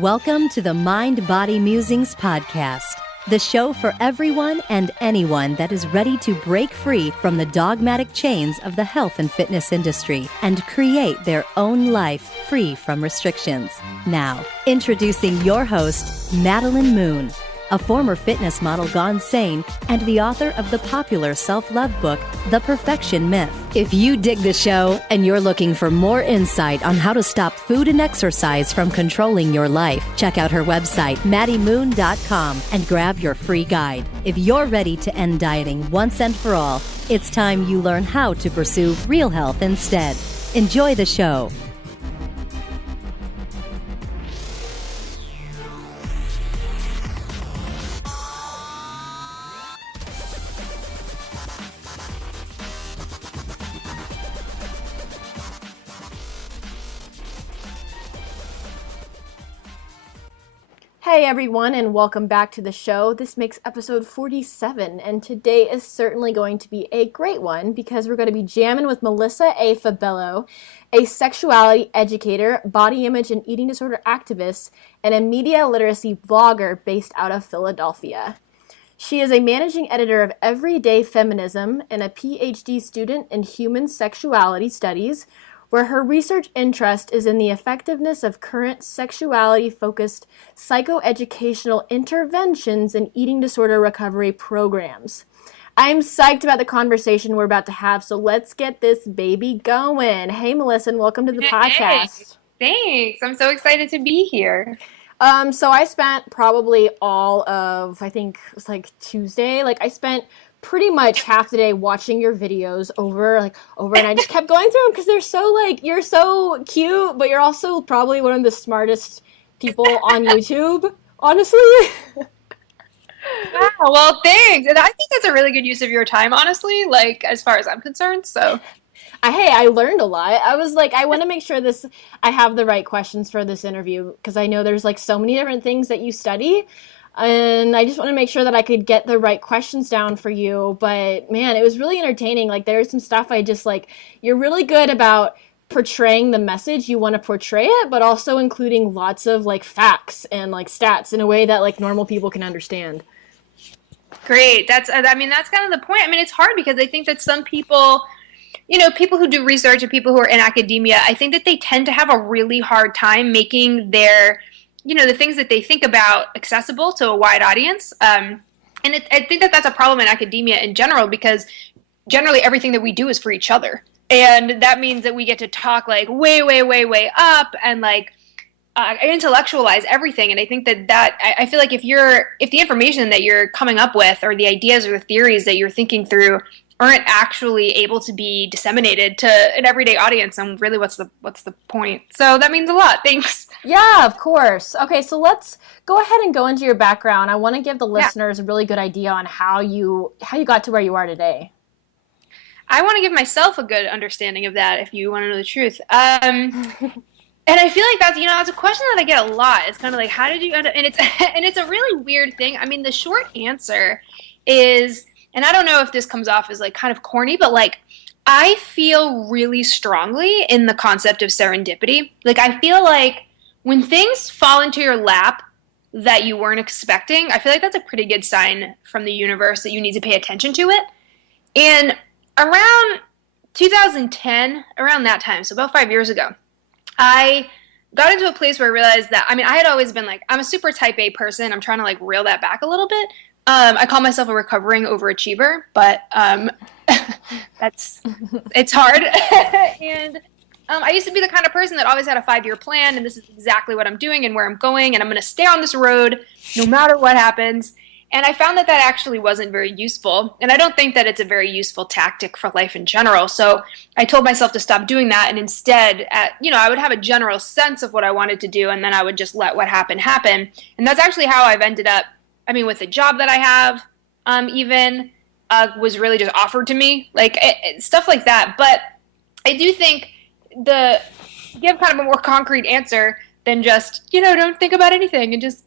Welcome to the Mind Body Musings podcast, the show for everyone and anyone that is ready to break free from the dogmatic chains of the health and fitness industry and create their own life free from restrictions. Now, introducing your host, Madeline Moon, a former fitness model gone sane and the author of the popular self-love book, The Perfection Myth. If you dig the show and you're looking for more insight on how to stop food and exercise from controlling your life, check out her website, maddiemoon.com, and grab your free guide. If you're ready to end dieting once and for all, it's time you learn how to pursue real health instead. Enjoy the show. Hey everyone, and welcome back to the show. This makes episode 47, and today is certainly going to be a great one because we're going to be jamming with Melissa A. Fabello, a sexuality educator, body image and eating disorder activist, and a media literacy vlogger based out of Philadelphia. She is a managing editor of Everyday Feminism and a PhD student in human sexuality studies, where her research interest is in the effectiveness of current sexuality-focused psychoeducational interventions and eating disorder recovery programs. I'm psyched about the conversation we're about to have, so let's get this baby going. Hey, Melissa, and welcome to the podcast. Thanks. I'm so excited to be here. So I spent probably all of, I think it was like Tuesday, I spent pretty much half the day watching your videos over, and I just kept going through them because they're so, you're so cute, but you're also probably one of the smartest people on YouTube, honestly. Wow, well, thanks. And I think that's a really good use of your time, honestly, as far as I'm concerned, so. Hey, I learned a lot. I was I want to make sure I have the right questions for this interview because I know there's, so many different things that you study. And I just want to make sure that I could get the right questions down for you. But, man, it was really entertaining. There's some stuff I just, you're really good about portraying the message you want to portray it, but also including lots of, facts and, stats in a way that, normal people can understand. Great. That's kind of the point. It's hard because I think that some people, people who do research and people who are in academia, I think that they tend to have a really hard time making their the things that they think about accessible to a wide audience. And I think that that's a problem in academia in general because generally everything that we do is for each other. And that means that we get to talk way up and intellectualize everything. And I think that I feel like if the information that you're coming up with or the ideas or the theories that you're thinking through aren't actually able to be disseminated to an everyday audience, and really what's the point? So that means a lot. Thanks. Yeah, of course. Okay, so let's go ahead and go into your background. I want to give the listeners a really good idea on how you got to where you are today. I want to give myself a good understanding of that, if you want to know the truth. And I feel like that's a question that I get a lot. It's kind of how did you end up? And it's a really weird thing. The short answer is, and I don't know if this comes off as kind of corny, but I feel really strongly in the concept of serendipity. I feel like when things fall into your lap that you weren't expecting, I feel like that's a pretty good sign from the universe that you need to pay attention to it. And around 2010, around that time, so about 5 years ago, I got into a place where I realized that, I had always been I'm a super type A person. I'm trying to reel that back a little bit. I call myself a recovering overachiever, but it's hard. And I used to be the kind of person that always had a 5-year plan, and this is exactly what I'm doing and where I'm going, and I'm going to stay on this road no matter what happens. And I found that actually wasn't very useful, and I don't think that it's a very useful tactic for life in general. So I told myself to stop doing that, and instead, I would have a general sense of what I wanted to do, and then I would just let what happened happen. And that's actually how I've ended up. With the job that I have, was really just offered to me, stuff like that. But I do think to give kind of a more concrete answer than just, don't think about anything and just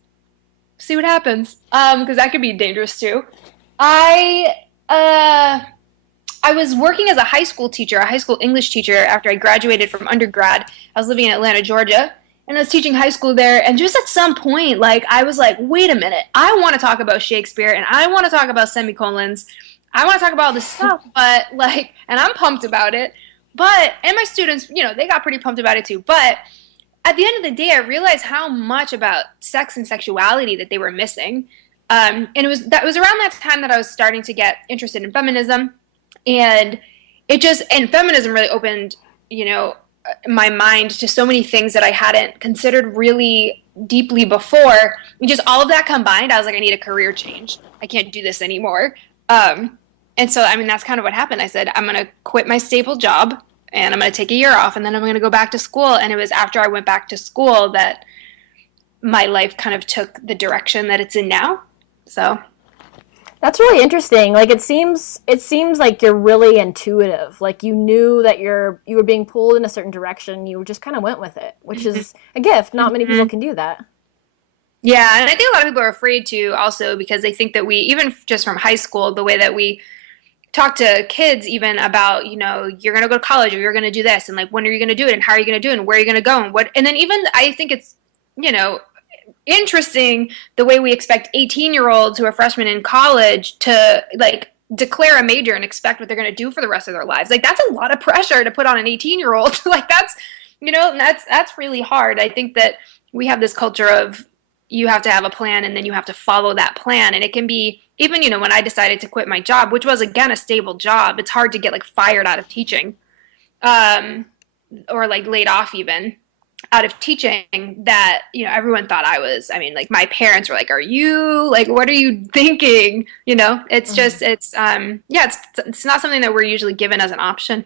see what happens, because that could be dangerous too. I was working as a high school teacher, a high school English teacher after I graduated from undergrad. I was living in Atlanta, Georgia. and I was teaching high school there, and just at some point, like, I was like, wait a minute, I want to talk about Shakespeare, and I want to talk about semicolons, I want to talk about all this stuff, but, like, and I'm pumped about it, but, and my students, you know, they got pretty pumped about it too, but at the end of the day, I realized how much about sex and sexuality that they were missing, and it was around that time that I was starting to get interested in feminism, and feminism really opened, you know, my mind to so many things that I hadn't considered really deeply before. And just all of that combined, I was like, I need a career change. I can't do this anymore. And so, I mean, that's kind of what happened. I said, I'm going to quit my stable job and I'm going to take a year off and then I'm going to go back to school. And it was after I went back to school that my life kind of took the direction that it's in now. So that's really interesting. Like it seems like you're really intuitive. Like you knew that you were being pulled in a certain direction. You just kind of went with it, which is a gift. Not many people can do that. Yeah, and I think a lot of people are afraid to also because they think that we, even just from high school, the way that we talk to kids even about, you know, you're going to go to college or you're going to do this and like when are you going to do it and how are you going to do it and where are you going to go and then even I think it's, you know, interesting the way we expect 18-year-olds who are freshmen in college to like declare a major and expect what they're going to do for the rest of their lives. Like that's a lot of pressure to put on an 18-year-old. Like that's, you know, and that's really hard. I think that we have this culture of you have to have a plan and then you have to follow that plan. And it can be even, you know, when I decided to quit my job, which was again a stable job, it's hard to get like fired out of teaching or like laid off even out of teaching that, you know, everyone thought I was, I mean, like my parents were like, are you like, what are you thinking? You know, it's just, it's not something that we're usually given as an option.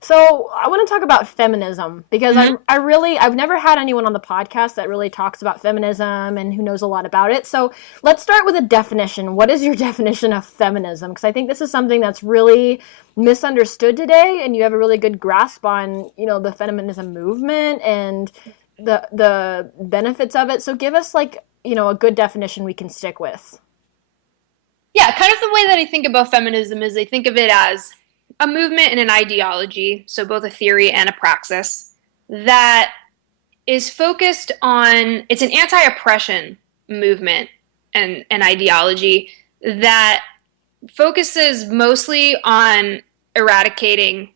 So I want to talk about feminism because I've never had anyone on the podcast that really talks about feminism and who knows a lot about it. So let's start with a definition. What is your definition of feminism? Because I think this is something that's really misunderstood today, and you have a really good grasp on, you know, the feminism movement and the benefits of it. So give us like, you know, a good definition we can stick with. Yeah, kind of the way that I think about feminism is I think of it as a movement and an ideology, so both a theory and a praxis, that is focused on, it's an anti-oppression movement and an ideology that focuses mostly on eradicating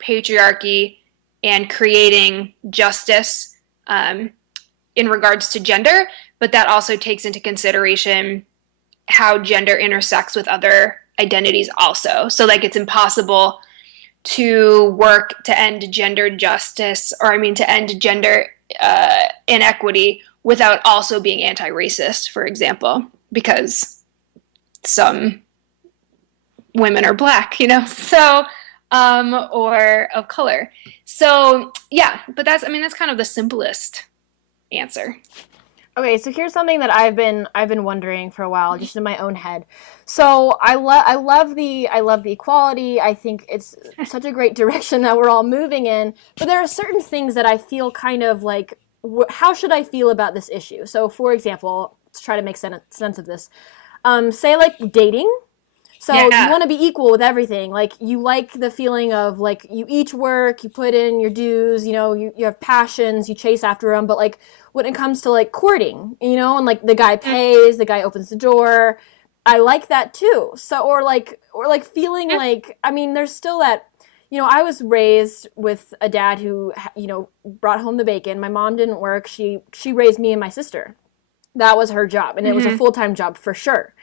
patriarchy and creating justice in regards to gender, but that also takes into consideration how gender intersects with other identities also. So like it's impossible to work to end gender justice to end gender inequity without also being anti-racist, for example, because some women are Black, you know, so or of color. So yeah, but that's kind of the simplest answer. Okay, so here's something that I've been wondering for a while, just in my own head. So I love the equality. I think it's such a great direction that we're all moving in. But there are certain things that I feel kind of like, how should I feel about this issue? So, for example, let's try to make sense of this. Say like dating. So you want to be equal with everything. Like you like the feeling of like you each work, you put in your dues, you know, you have passions, you chase after them. But like when it comes to like courting, you know, and like the guy pays, the guy opens the door, I like that too. So or like feeling like, I mean, there's still that, you know, I was raised with a dad who, you know, brought home the bacon. My mom didn't work. She raised me and my sister. That was her job, and it was a full-time job for sure.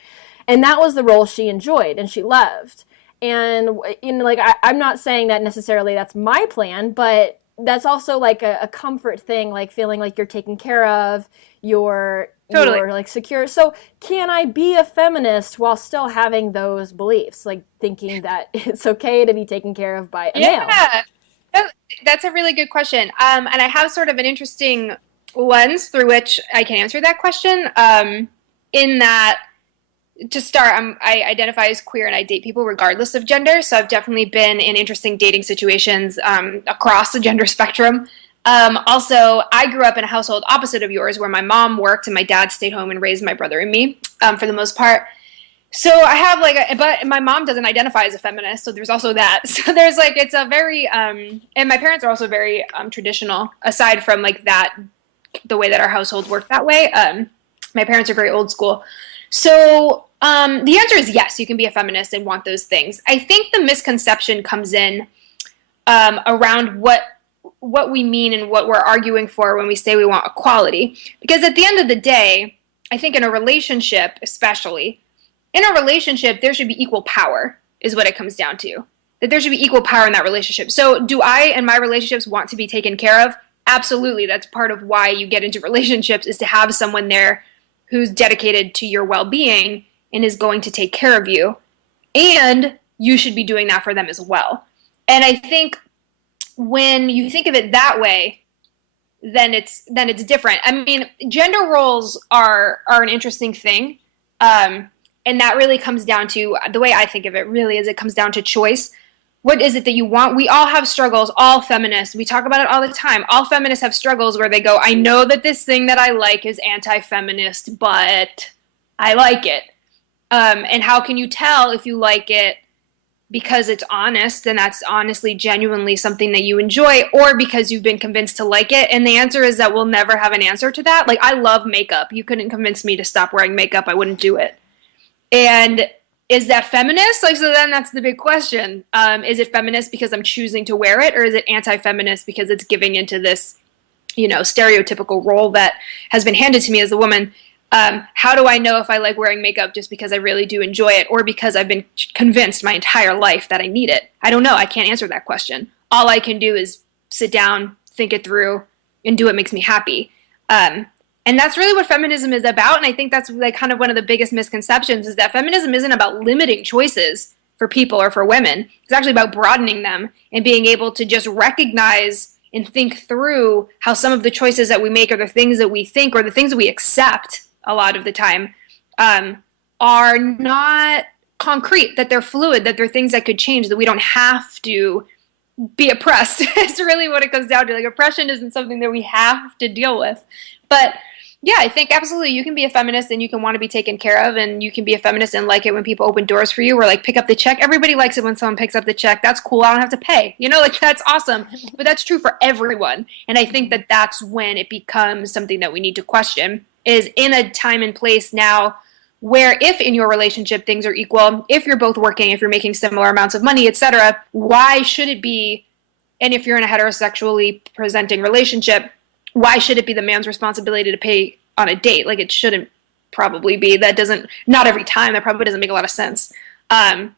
And that was the role she enjoyed and she loved. And, you know, like, I'm not saying that necessarily that's my plan, but that's also like a comfort thing, like feeling like you're taken care of, you're like secure. So can I be a feminist while still having those beliefs, like thinking that it's okay to be taken care of by a male? That's a really good question. And I have sort of an interesting lens through which I can answer that question, in that, to start, I identify as queer and I date people regardless of gender. So I've definitely been in interesting dating situations across the gender spectrum. Also, I grew up in a household opposite of yours where my mom worked and my dad stayed home and raised my brother and me for the most part. So I have but my mom doesn't identify as a feminist, so there's also that. So there's it's a very, and my parents are also very traditional, aside from that, the way that our household worked that way. My parents are very old school. So the answer is yes, you can be a feminist and want those things. I think the misconception comes in around what we mean and what we're arguing for when we say we want equality. Because at the end of the day, I think in a relationship especially, in a relationship, there should be equal power, is what it comes down to. That there should be equal power in that relationship. So do I and my relationships want to be taken care of? Absolutely. That's part of why you get into relationships, is to have someone there who's dedicated to your well-being and is going to take care of you. And you should be doing that for them as well. And I think when you think of it that way, then it's different. I mean, gender roles are an interesting thing. And that really comes down to, the way I think of it really is, it comes down to choice. What is it that you want? We all have struggles, all feminists. We talk about it all the time. All feminists have struggles where they go, I know that this thing that I like is anti-feminist, but I like it. And how can you tell if you like it because it's honest and that's honestly, genuinely something that you enjoy, or because you've been convinced to like it? And the answer is that we'll never have an answer to that. I love makeup. You couldn't convince me to stop wearing makeup. I wouldn't do it. And is that feminist? So then that's the big question. Is it feminist because I'm choosing to wear it, or is it anti-feminist because it's giving into this, stereotypical role that has been handed to me as a woman? How do I know if I like wearing makeup just because I really do enjoy it, or because I've been convinced my entire life that I need it? I don't know. I can't answer that question. All I can do is sit down, think it through, and do what makes me happy. And that's really what feminism is about. And I think that's kind of one of the biggest misconceptions, is that feminism isn't about limiting choices for people or for women. It's actually about broadening them and being able to just recognize and think through how some of the choices that we make, or the things that we think, or the things that we accept a lot of the time, are not concrete, that they're fluid, that they're things that could change, that we don't have to be oppressed. It's really what it comes down to. Oppression isn't something that we have to deal with. But yeah, I think absolutely you can be a feminist and you can want to be taken care of, and you can be a feminist and like it when people open doors for you, or pick up the check. Everybody likes it when someone picks up the check. That's cool. I don't have to pay. That's awesome. But that's true for everyone. And I think that that's when it becomes something that we need to question, is in a time and place now where, if in your relationship things are equal, if you're both working, if you're making similar amounts of money, etc., why should it be, and if you're in a heterosexually presenting relationship, why should it be the man's responsibility to pay on a date? It shouldn't probably be. Not every time. That probably doesn't make a lot of sense. But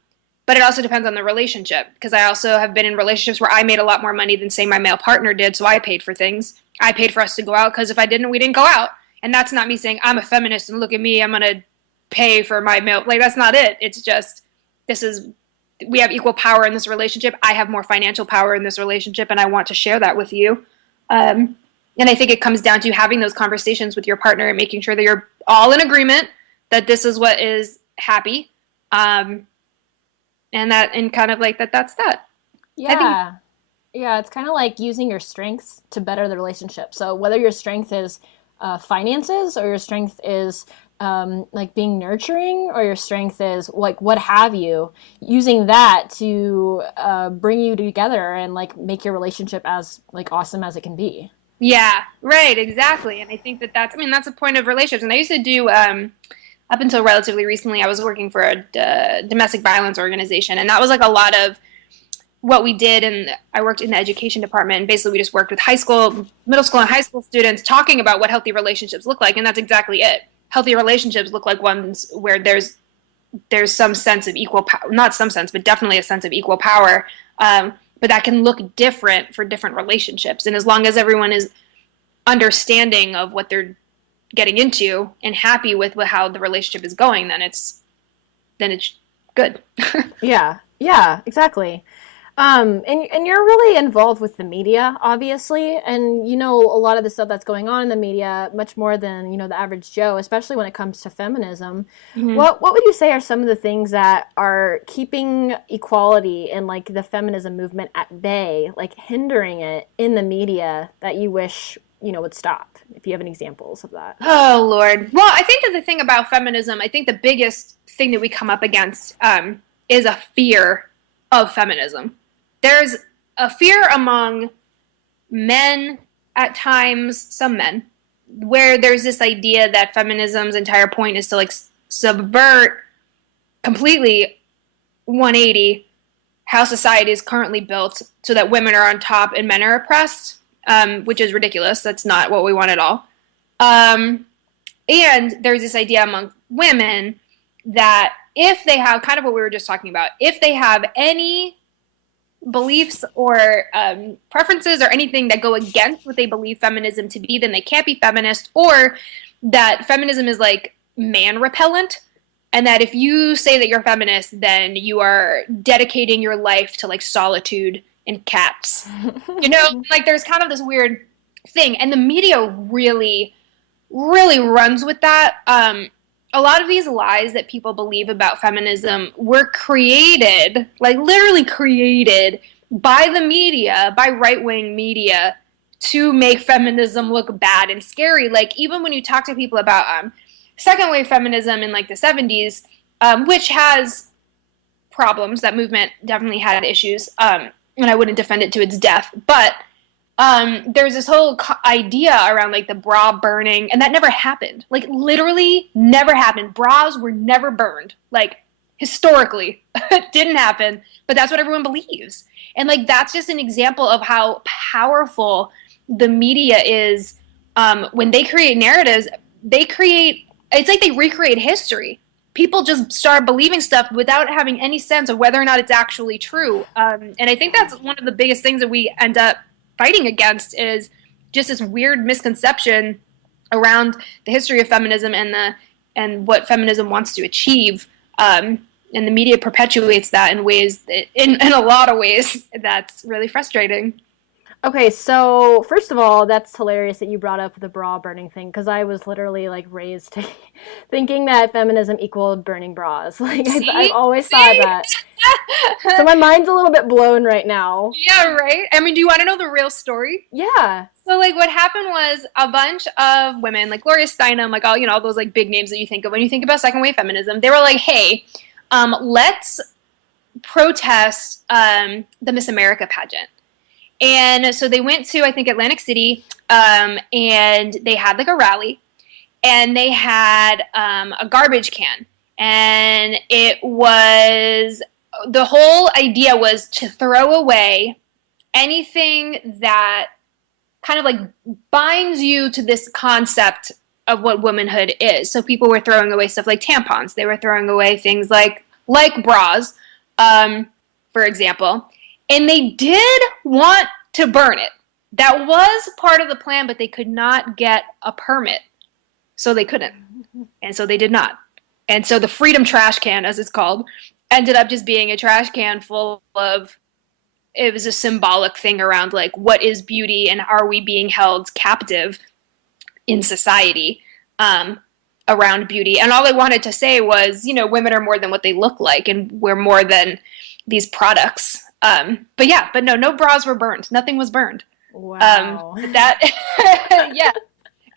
it also depends on the relationship, because I also have been in relationships where I made a lot more money than, say, my male partner did, so I paid for things. I paid for us to go out, because if I didn't, we didn't go out. And that's not me saying I'm a feminist and look at me, I'm going to pay for my male. That's not it. It's just, we have equal power in this relationship. I have more financial power in this relationship, and I want to share that with you. And I think it comes down to having those conversations with your partner and making sure that you're all in agreement that this is what is happy. And kind of that's that. Yeah. Yeah, it's kind of like using your strengths to better the relationship. So whether your strength is finances, or your strength is being nurturing, or your strength is what have you, using that to bring you together and make your relationship as awesome as it can be. Yeah, right, exactly. And I think that's the point of relationships. And I used to do, up until relatively recently, I was working for a domestic violence organization. And that was a lot of what we did. And I worked in the education department. And basically, we just worked with middle school and high school students, talking about what healthy relationships look like. And that's exactly it. Healthy relationships look like ones where there's some sense of equal power, not some sense, but definitely a sense of equal power. But that can look different for different relationships. And as long as everyone is understanding of what they're getting into and happy with how the relationship is going, then it's good. Yeah, exactly. And you're really involved with the media, obviously, and a lot of the stuff that's going on in the media much more than the average Joe, especially when it comes to feminism. Mm-hmm. What would you say are some of the things that are keeping equality and the feminism movement at bay, hindering it in the media, that you wish would stop, if you have any examples of that. Oh, Lord. Well, I think that the thing about feminism, I think the biggest thing that we come up against is a fear of feminism. There's a fear among men at times, some men, where there's this idea that feminism's entire point is to like subvert completely 180 how society is currently built so that women are on top and men are oppressed, which is ridiculous. That's not what we want at all. And there's this idea among women that if they have kind of what we were just talking about, if they have any beliefs or preferences or anything that go against what they believe feminism to be, then they can't be feminist, or that feminism is like man repellent, and that if you say that you're feminist, then you are dedicating your life to like solitude and cats. Like there's kind of this weird thing, and the media really runs with that. A lot of these lies that people believe about feminism were created, like literally created by the media, by right-wing media, to make feminism look bad and scary. Like even when you talk to people about second wave feminism in like the 70s, which has problems, that movement definitely had issues, and I wouldn't defend it to its death, but there's this whole idea around like the bra burning, and that never happened. Like literally never happened. Bras were never burned. Like historically, it didn't happen, but that's what everyone believes. And like that's just an example of how powerful the media is. When they create narratives, it's like they recreate history. People just start believing stuff without having any sense of whether or not it's actually true. And I think that's one of the biggest things that we end up fighting against, is just this weird misconception around the history of feminism and what feminism wants to achieve. And the media perpetuates that in ways, in a lot of ways, that's really frustrating. Okay, so first of all, that's hilarious that you brought up the bra burning thing, because I was literally like raised thinking that feminism equaled burning bras. Like I've always thought that. So my mind's a little bit blown right now. Yeah, right? I mean, do you want to know the real story? Yeah. So like what happened was a bunch of women, like Gloria Steinem, like all those like big names that you think of when you think about second wave feminism, they were like, hey, let's protest the Miss America pageant. And so they went to, I think, Atlantic City, and they had like a rally, and they had a garbage can, and the whole idea was to throw away anything that kind of like binds you to this concept of what womanhood is. So people were throwing away stuff like tampons. They were throwing away things like bras, for example. And they did want to burn it. That was part of the plan, but they could not get a permit. So they couldn't. And so they did not. And so the Freedom Trash Can, as it's called, ended up just being a trash can full of, it was a symbolic thing around like, what is beauty and are we being held captive in society around beauty? And all they wanted to say was, women are more than what they look like, and we're more than these products. But no bras were burned. Nothing was burned. Wow. Yeah.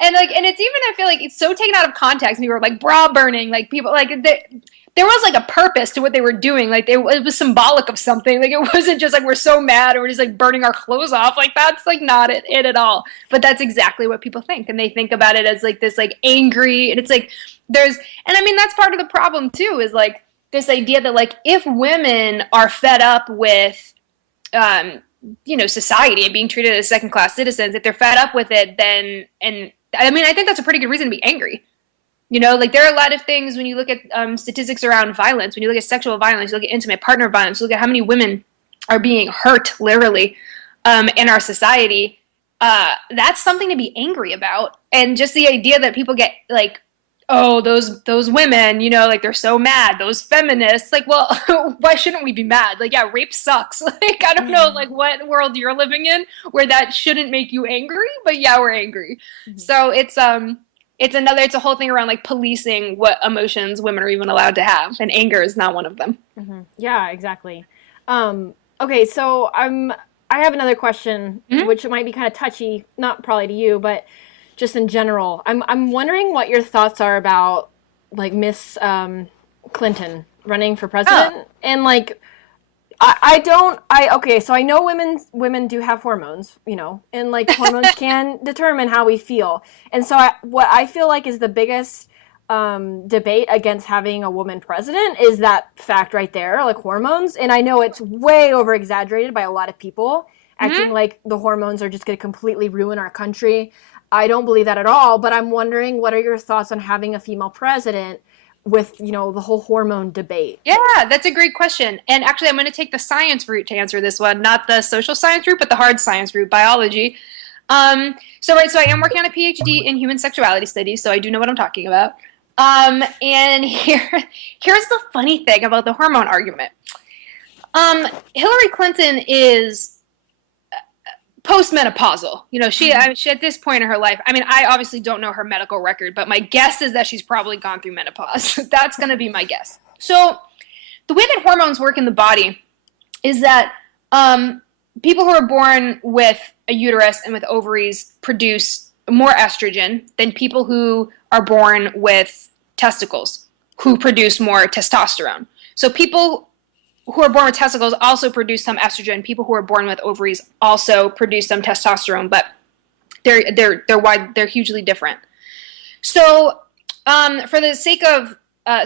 And it's even, I feel like it's so taken out of context. We were like bra burning, like people like there was like a purpose to what they were doing. Like it was symbolic of something. Like it wasn't just like we're so mad and we're just like burning our clothes off. Like that's like not it at all. But that's exactly what people think, and they think about it as like this like angry. And it's like and I mean that's part of the problem too, is like this idea that like if women are fed up with society and being treated as second class citizens, if they're fed up with it, then, and I mean I think that's a pretty good reason to be angry. Like there are a lot of things when you look at statistics around violence, when you look at sexual violence, you look at intimate partner violence, you look at how many women are being hurt literally in our society. That's something to be angry about. And just the idea that people get like, oh, those women, like they're so mad, those feminists, like, well, why shouldn't we be mad? Like, yeah, rape sucks. Like, I don't know, like what world you're living in where that shouldn't make you angry, but yeah, we're angry. Mm-hmm. So it's a whole thing around like policing what emotions women are even allowed to have, and anger is not one of them. Mm-hmm. Yeah, exactly. Okay, so I have another question, which might be kind of touchy, not probably to you, but just in general. I'm wondering what your thoughts are about like Miss Clinton running for president, and like okay, so I know women do have hormones, you know, and like hormones can determine how we feel, and so what I feel like is the biggest debate against having a woman president is that fact right there, like hormones. And I know it's way over exaggerated by a lot of people, acting like the hormones are just going to completely ruin our country. I don't believe that at all, but I'm wondering, what are your thoughts on having a female president with, you know, the whole hormone debate? Yeah, that's a great question. And actually, I'm going to take the science route to answer this one, not the social science route, but the hard science route, biology. So I am working on a PhD in human sexuality studies, so I do know what I'm talking about. And here's the funny thing about the hormone argument. Hillary Clinton is postmenopausal. You know, she at this point in her life, I mean, I obviously don't know her medical record, but my guess is that she's probably gone through menopause. That's going to be my guess. So the way that hormones work in the body is that people who are born with a uterus and with ovaries produce more estrogen than people who are born with testicles, who produce more testosterone. So people who are born with testicles also produce some estrogen. People who are born with ovaries also produce some testosterone, but they're hugely different. So for the sake of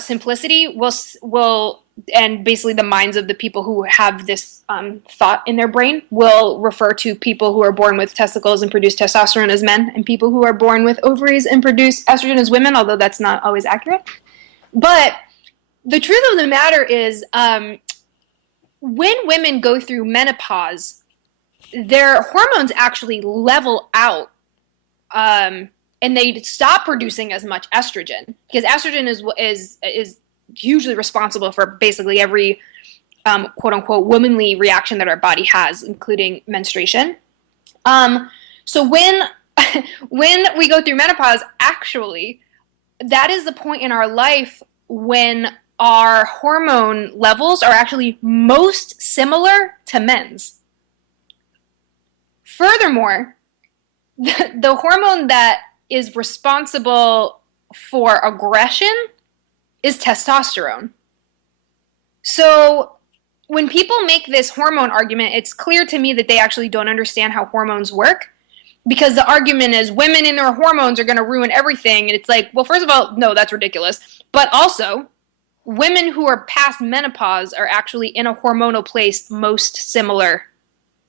simplicity, we'll and basically the minds of the people who have this thought in their brain will refer to people who are born with testicles and produce testosterone as men, and people who are born with ovaries and produce estrogen as women, although that's not always accurate. But the truth of the matter is, when women go through menopause, their hormones actually level out, and they stop producing as much estrogen, because estrogen is hugely responsible for basically every quote unquote womanly reaction that our body has, including menstruation. So when we go through menopause, actually, that is the point in our life when our hormone levels are actually most similar to men's. Furthermore, the hormone that is responsible for aggression is testosterone. So when people make this hormone argument, it's clear to me that they actually don't understand how hormones work, because the argument is women and their hormones are going to ruin everything. And it's like, well, first of all, no, that's ridiculous. But also, women who are past menopause are actually in a hormonal place most similar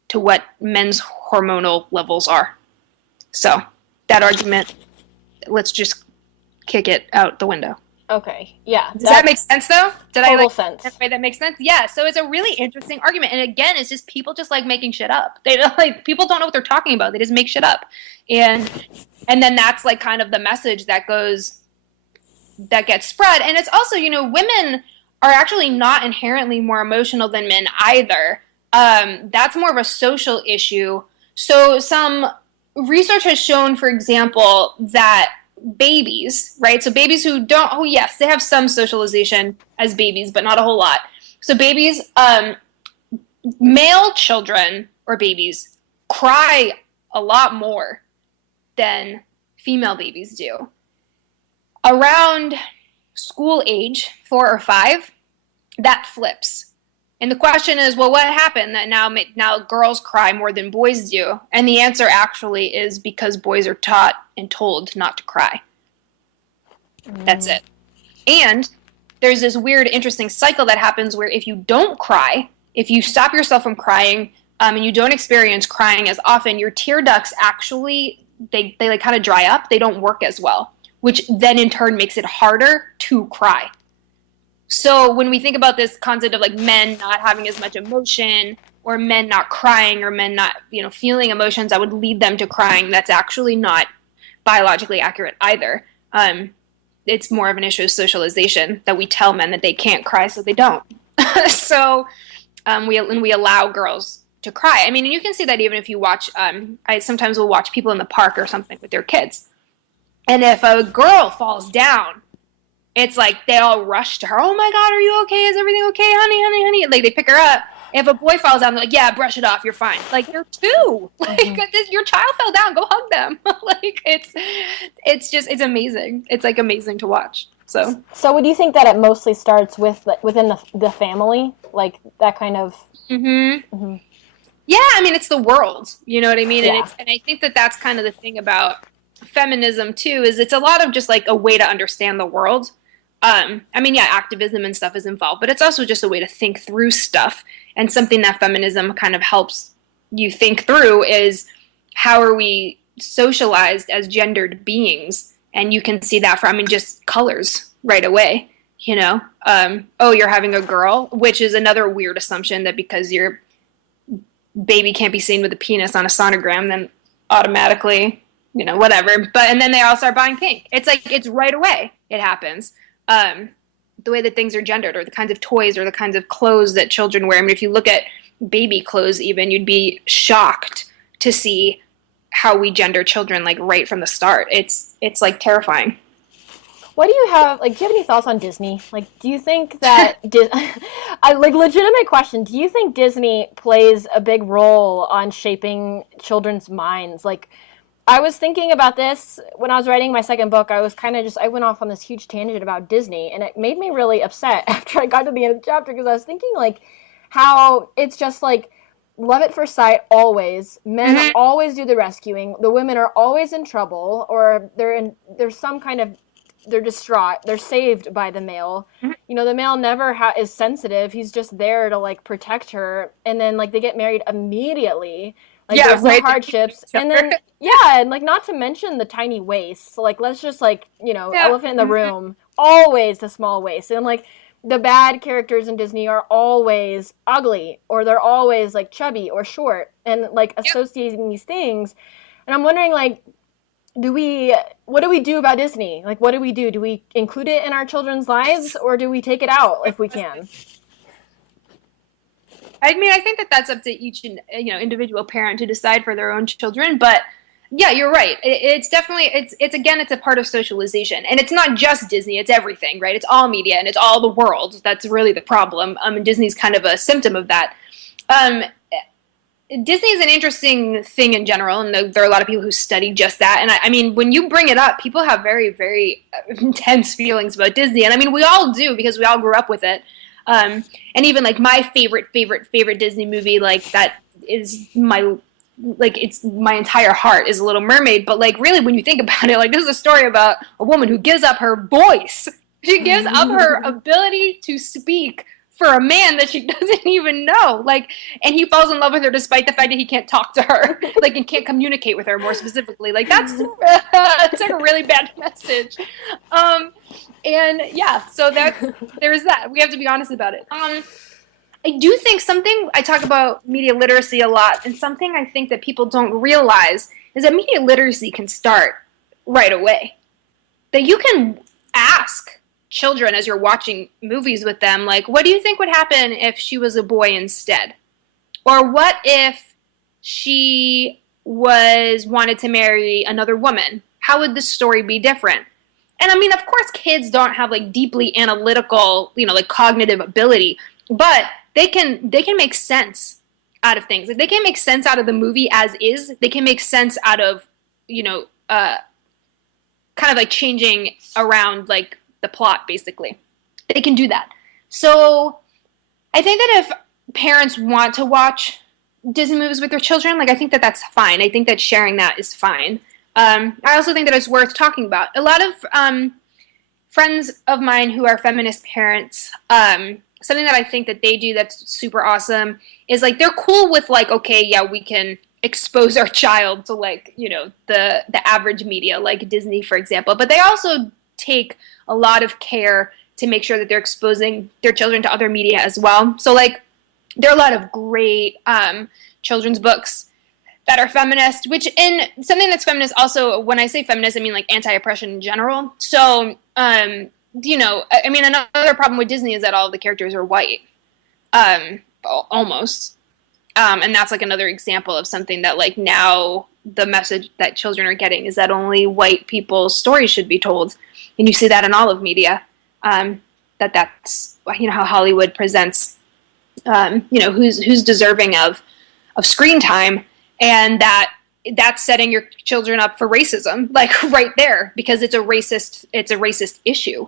to what men's hormonal levels are. So that argument, let's just kick it out the window. Okay, yeah. Does that make sense, though? Total sense. That makes sense? Yeah, so it's a really interesting argument. And again, it's just people just like making shit up. They like, people don't know what they're talking about. They just make shit up. And then that's like kind of the message that gets spread. And it's also, you know, women are actually not inherently more emotional than men either. That's more of a social issue. So some research has shown, for example, that babies, right? So babies yes, they have some socialization as babies, but not a whole lot. So babies, male children or babies cry a lot more than female babies do. Around school age, 4 or 5, that flips. And the question is, well, what happened that now girls cry more than boys do? And the answer actually is because boys are taught and told not to cry. That's it. And there's this weird, interesting cycle that happens where if you don't cry, if you stop yourself from crying, and you don't experience crying as often, your tear ducts actually, they like kind of dry up. They don't work as well, which then in turn makes it harder to cry. So when we think about this concept of like men not having as much emotion, or men not crying, or men not, feeling emotions that would lead them to crying, that's actually not biologically accurate either. It's more of an issue of socialization that we tell men that they can't cry, so they don't. So we allow girls to cry. I mean, you can see that even if you watch, I sometimes will watch people in the park or something with their kids. And if a girl falls down, it's like they all rush to her. Oh my God, are you okay? Is everything okay, honey, honey, honey? Like they pick her up. If a boy falls down, they're like, yeah, brush it off, you're fine. Like, you're two. Like, your child fell down, go hug them. Like, it's amazing. It's like amazing to watch. So would you think that it mostly starts within the family, like that kind of? Yeah, I mean, it's the world. You know what I mean? Yeah. And I think that that's kind of the thing about feminism too, is it's a lot of just like a way to understand the world. I mean, yeah, activism and stuff is involved, but it's also just a way to think through stuff. And something that feminism kind of helps you think through is, how are we socialized as gendered beings? And you can see that from, I mean, just colors right away, you know? Oh, you're having a girl, which is another weird assumption, that because your baby can't be seen with a penis on a sonogram, then automatically, you know, whatever. But, and then they all start buying pink. It's like, it's right away. It happens. The way that things are gendered, or the kinds of toys, or the kinds of clothes that children wear. I mean, if you look at baby clothes even, you'd be shocked to see how we gender children, like, right from the start. It's like terrifying. What do you have, like, do you have any thoughts on Disney? Like, do you think that, like, legitimate question, do you think Disney plays a big role on shaping children's minds? Like, I was thinking about this when I was writing my second book. I was kind of I went off on this huge tangent about Disney, and it made me really upset after I got to the end of the chapter, because I was thinking, like, how it's just, like, love at first sight always. Men always do the rescuing. The women are always in trouble, or there's some kind of, they're distraught. They're saved by the male. You know, the male never is sensitive. He's just there to, like, protect her. And then, like, they get married immediately. Like, yeah, there's no hardships. And then, yeah, and, like, not to mention the tiny waist. So, like, let's just, like, you know, elephant in the room. Always the small waist. And, like, the bad characters in Disney are always ugly, or they're always, like, chubby or short, and, like, associating these things. And I'm wondering, like, what do we do about Disney? Like, what do we do? Do we include it in our children's lives, or do we take it out if we can? I mean, I think that that's up to each, you know, individual parent to decide for their own children. But yeah, you're right. It's definitely, it's a part of socialization. And it's not just Disney, it's everything, right? It's all media, and it's all the world. That's really the problem. And Disney's kind of a symptom of that. Disney is an interesting thing in general, and there are a lot of people who study just that. And I mean, when you bring it up, people have very, very intense feelings about Disney. And I mean, we all do, because we all grew up with it. And even, like, my favorite Disney movie, like, that is it's my entire heart, is Little Mermaid. But, like, really, when you think about it, like, this is a story about a woman who gives up her voice. She gives up her ability to speak for a man that she doesn't even know. Like, and he falls in love with her despite the fact that he can't talk to her, like, and can't communicate with her, more specifically. Like, that's like a really bad message. And yeah, so there's that. We have to be honest about it. I do think something, I talk about media literacy a lot, and something I think that people don't realize is that media literacy can start right away. That you can ask children as you're watching movies with them, like, what do you think would happen if she was a boy instead? Or what if she wanted to marry another woman? How would the story be different? And I mean, of course, kids don't have, like, deeply analytical, you know, like, cognitive ability, but they can make sense out of things. Like, they can make sense out of the movie as is. They can make sense out of, you know, kind of, like, changing around, like, the plot, basically. They can do that. So I think that if parents want to watch Disney movies with their children, like, I think that that's fine. I think that sharing that is fine. I also think that it's worth talking about. A lot of friends of mine who are feminist parents, something that I think that they do that's super awesome is, like, they're cool with, like, okay, yeah, we can expose our child to, like, you know, the average media, like Disney, for example. But they also take a lot of care to make sure that they're exposing their children to other media as well. So, like, there are a lot of great children's books that are feminist, which, in something that's feminist also, when I say feminist, I mean, like, anti-oppression in general. So, you know, I mean, another problem with Disney is that all of the characters are white, almost. And that's, like, another example of something that, like, now the message that children are getting is that only white people's stories should be told. And you see that in all of media, that's, you know, how Hollywood presents who's deserving of screen time, and that's setting your children up for racism, like right there, because it's a racist issue.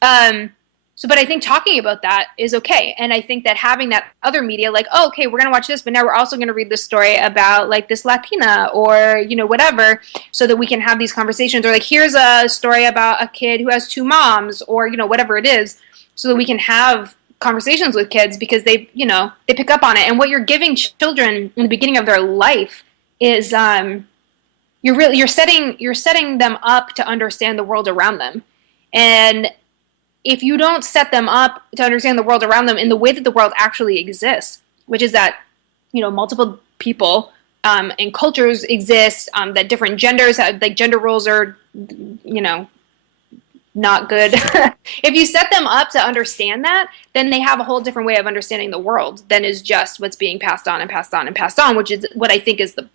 But I think talking about that is okay. And I think that having that other media, like, oh, okay, we're going to watch this, but now we're also going to read this story about like this Latina or, whatever, so that we can have these conversations. Or like, here's a story about a kid who has 2 moms, or, whatever it is, so that we can have conversations with kids, because they pick up on it. And what you're giving children in the beginning of their life is you're setting them up to understand the world around them. And if you don't set them up to understand the world around them in the way that the world actually exists, which is that multiple people and cultures exist, that different genders have, like, gender roles are not good. If you set them up to understand that, then they have a whole different way of understanding the world than is just what's being passed on and passed on and passed on, which is what I think is the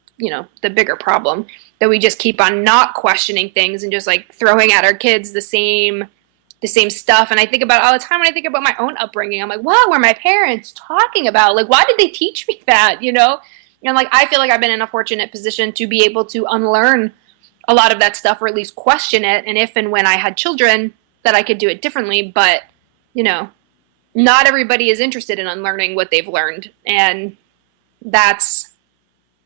bigger problem, that we just keep on not questioning things and just like throwing at our kids the same stuff. And I think about it all the time when I think about my own upbringing. I'm like, what were my parents talking about? Like, why did they teach me that, And like, I feel like I've been in a fortunate position to be able to unlearn a lot of that stuff, or at least question it. And if and when I had children, that I could do it differently. But, not everybody is interested in unlearning what they've learned. And that's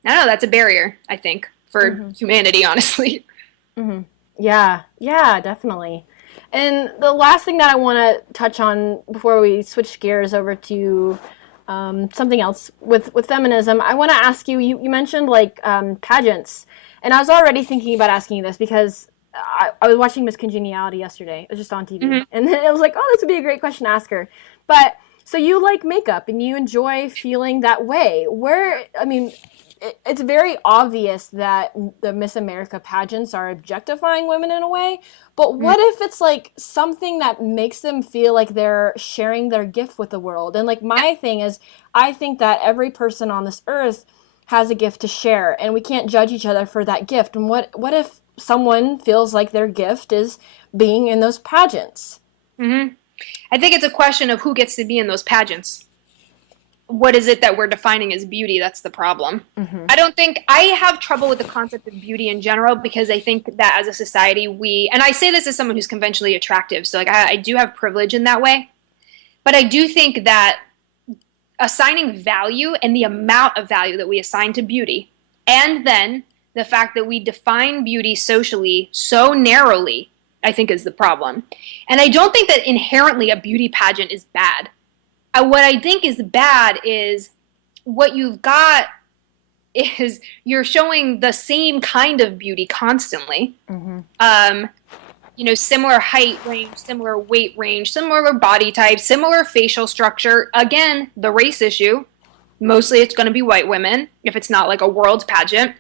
a barrier, I think, for humanity, honestly. Mm-hmm. Yeah, definitely. And the last thing that I want to touch on before we switch gears over to something else with feminism, I want to ask you, you mentioned like pageants. And I was already thinking about asking you this because I was watching Miss Congeniality yesterday. It was just on TV. Mm-hmm. And then I was like, oh, this would be a great question to ask her. But so you like makeup and you enjoy feeling that way. It's very obvious that the Miss America pageants are objectifying women in a way, but what if it's like something that makes them feel like they're sharing their gift with the world? And like my thing is, I think that every person on this earth has a gift to share, and we can't judge each other for that gift. And what if someone feels like their gift is being in those pageants? Mm-hmm. I think it's a question of who gets to be in those pageants. What is it that we're defining as beauty? That's the problem. Mm-hmm. I have trouble with the concept of beauty in general, because I think that as a society and I say this as someone who's conventionally attractive, so like I do have privilege in that way, but I do think that assigning value and the amount of value that we assign to beauty, and then the fact that we define beauty socially so narrowly, I think is the problem. And I don't think that inherently a beauty pageant is bad. What I think is bad is what you've got is you're showing the same kind of beauty constantly. Mm-hmm. Similar height range, similar weight range, similar body type, similar facial structure. Again, the race issue. Mostly it's going to be white women if it's not like a world pageant.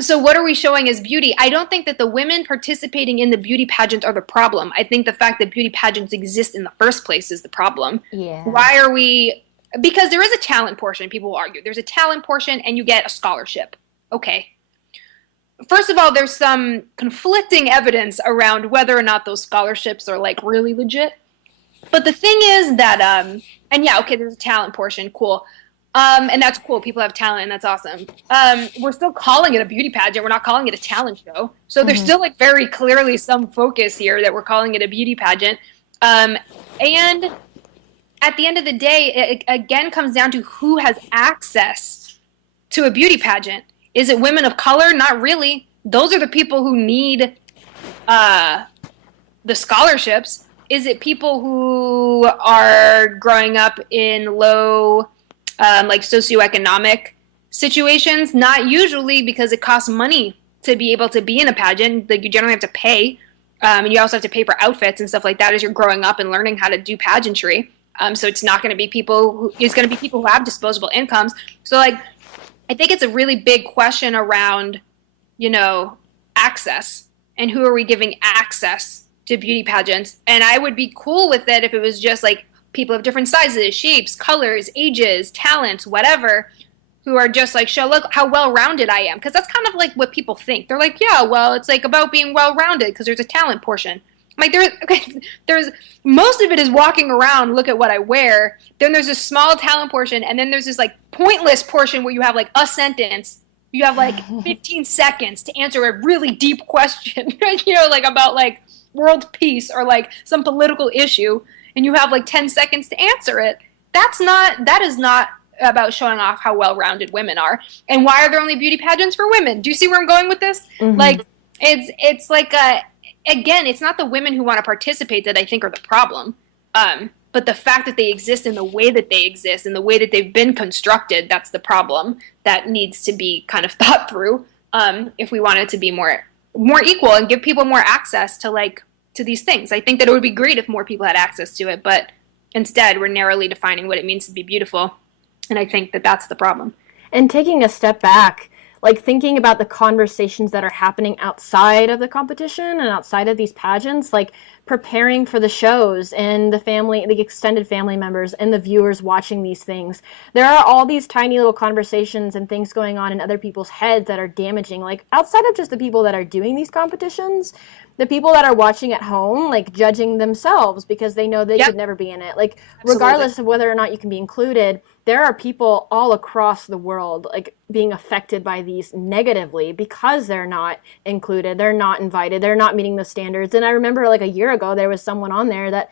So what are we showing as beauty? I don't think that the women participating in the beauty pageant are the problem. I think the fact that beauty pageants exist in the first place is the problem. Yeah. Why are we... Because there is a talent portion, people will argue. There's a talent portion and you get a scholarship. Okay. First of all, there's some conflicting evidence around whether or not those scholarships are like really legit. But the thing is that, there's a talent portion, cool. And that's cool. People have talent, and that's awesome. We're still calling it a beauty pageant. We're not calling it a talent show. So there's still like very clearly some focus here that we're calling it a beauty pageant. And at the end of the day, it again comes down to who has access to a beauty pageant. Is it women of color? Not really. Those are the people who need the scholarships. Is it people who are growing up in low... socioeconomic situations? Not usually, because it costs money to be able to be in a pageant. Like, you generally have to pay, and you also have to pay for outfits and stuff like that as you're growing up and learning how to do pageantry. So it's not going to be it's going to be people who have disposable incomes. So like, I think it's a really big question around, access, and who are we giving access to beauty pageants. And I would be cool with it if it was just like people of different sizes, shapes, colors, ages, talents, whatever, who are just like, look how well-rounded I am. Because that's kind of like what people think. They're like, yeah, well, it's like about being well-rounded because there's a talent portion. Like there's most of it is walking around, look at what I wear. Then there's a small talent portion, and then there's this like pointless portion where you have like a sentence. You have like 15 seconds to answer a really deep question, like about like world peace or like some political issue, and you have like 10 seconds to answer it. That is not about showing off how well-rounded women are. And why are there only beauty pageants for women? Do you see where I'm going with this? Mm-hmm. Like it's like again, it's not the women who want to participate that I think are the problem. But the fact that they exist in the way that they exist, in the way that they've been constructed, that's the problem that needs to be kind of thought through if we want it to be more equal and give people more access to these things. I think that it would be great if more people had access to it, but instead we're narrowly defining what it means to be beautiful, and I think that that's the problem. And taking a step back, like thinking about the conversations that are happening outside of the competition and outside of these pageants, like preparing for the shows and the extended family members and the viewers watching these things. There are all these tiny little conversations and things going on in other people's heads that are damaging, like outside of just the people that are doing these competitions, the people that are watching at home, like judging themselves because they know they could never be in it. Like regardless of whether or not you can be included, there are people all across the world like being affected by these negatively because they're not included, they're not invited, they're not meeting the standards. And I remember like a year ago, there was someone on there that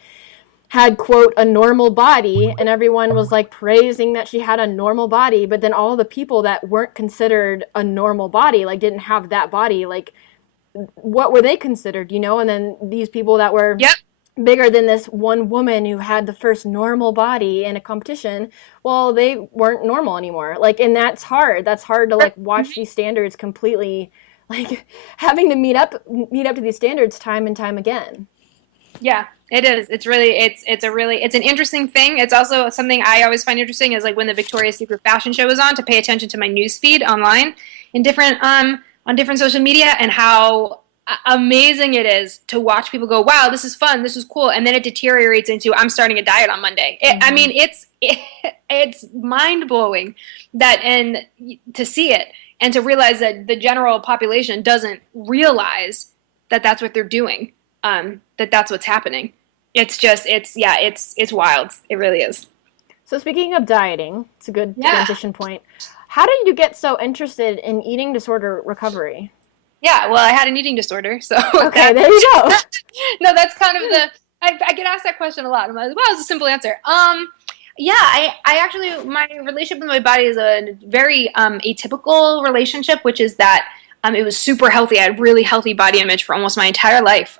had, quote, a normal body, and everyone was like praising that she had a normal body, but then all the people that weren't considered a normal body, like didn't have that body, like what were they considered, And then these people that were bigger than this one woman who had the first normal body in a competition, well, they weren't normal anymore. Like, and that's hard. That's hard to like watch these standards completely, like having to meet up to these standards time and time again. Yeah, it is. It's really, it's an interesting thing. It's also something I always find interesting is like when the Victoria's Secret fashion show was on, to pay attention to my news feed online in different, on different social media, and how amazing it is to watch people go, wow, this is fun, this is cool, and then it deteriorates into I'm starting a diet on Monday. I mean, it's mind-blowing that, and to see it and to realize that the general population doesn't realize that that's what they're doing, that that's what's happening. It's just it's wild. It really is. So speaking of dieting, it's a good transition point. How did you get so interested in eating disorder recovery? Yeah, well, I had an eating disorder, so... Okay, there you go. No, that's kind of I get asked that question a lot. I'm like, well, it's a simple answer. I actually, my relationship with my body is a very atypical relationship, which is that it was super healthy. I had really healthy body image for almost my entire life,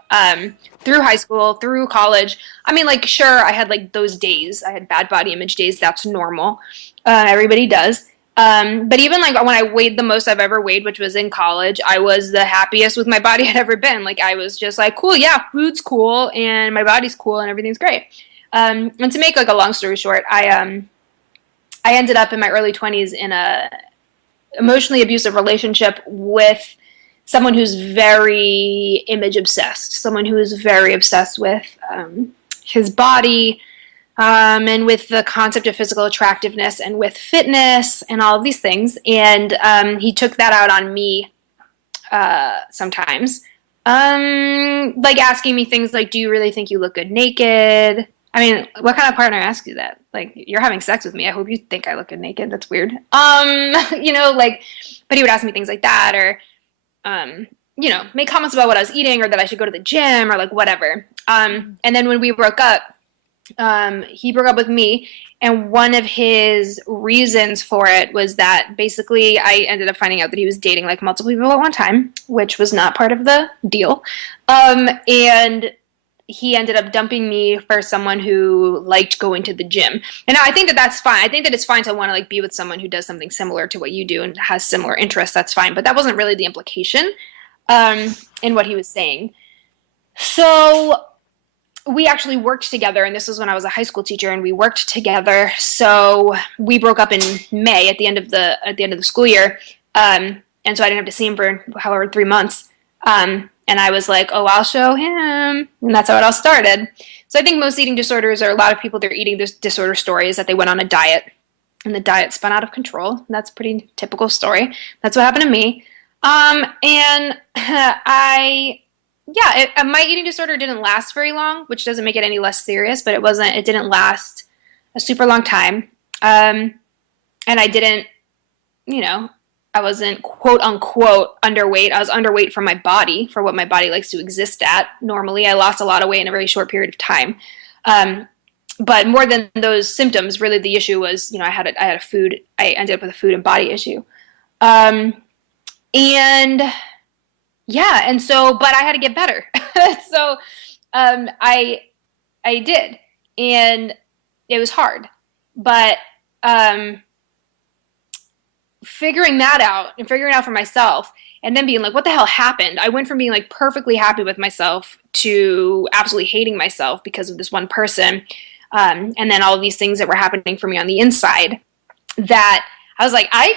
through high school, through college. I mean, like, sure, I had, like, those days. I had bad body image days. That's normal. Everybody does. But even like when I weighed the most I've ever weighed, which was in college, I was the happiest with my body I'd ever been. Like I was just like, cool, yeah, food's cool and my body's cool and everything's great. And to make like a long story short, I ended up in my early 20s in a emotionally abusive relationship with someone who's very image obsessed, someone who is very obsessed with his body, and with the concept of physical attractiveness and with fitness and all of these things. And he took that out on me sometimes. Like asking me things like, do you really think you look good naked? I mean, what kind of partner asks you that? Like, you're having sex with me. I hope you think I look good naked. That's weird. But he would ask me things like that, or, make comments about what I was eating or that I should go to the gym or like whatever. And then when we broke up, he broke up with me, and one of his reasons for it was that basically I ended up finding out that he was dating like multiple people at one time, which was not part of the deal. And he ended up dumping me for someone who liked going to the gym. And I think that that's fine. I think that it's fine to want to like be with someone who does something similar to what you do and has similar interests. That's fine. But that wasn't really the implication in what he was saying. So we actually worked together, and this was when I was a high school teacher, and we worked together. So we broke up in May at the end of the school year, and so I didn't have to see him for however 3 months. And I was like, oh, I'll show him, and that's how it all started. So I think most eating disorders, or a lot of people, their eating disorder story is that they went on a diet, and the diet spun out of control. That's a pretty typical story. That's what happened to me. And I yeah, my eating disorder didn't last very long, which doesn't make it any less serious, but it didn't last a super long time. And I didn't, you know, I wasn't quote unquote underweight. I was underweight for my body, for what my body likes to exist at. Normally, I lost a lot of weight in a very short period of time. But more than those symptoms, really the issue was, I ended up with a food and body issue. And yeah, and so, but I had to get better. So, I did, and it was hard, but, figuring that out and figuring out for myself and then being like, what the hell happened? I went from being like perfectly happy with myself to absolutely hating myself because of this one person. And then all of these things that were happening for me on the inside that I was like, I